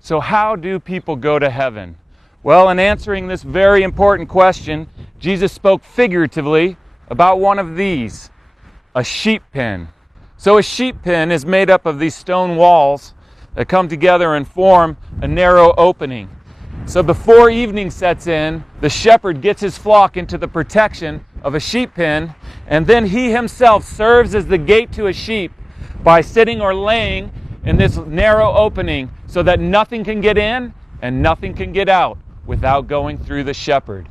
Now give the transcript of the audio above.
So how do people go to heaven? Well, in answering this very important question, Jesus spoke figuratively about one of these, a sheep pen. So a sheep pen is made up of these stone walls that come together and form a narrow opening. So before evening sets in, the shepherd gets his flock into the protection of a sheep pen, and then he himself serves as the gate to a sheep by sitting or laying in this narrow opening so that nothing can get in and nothing can get out without going through the shepherd.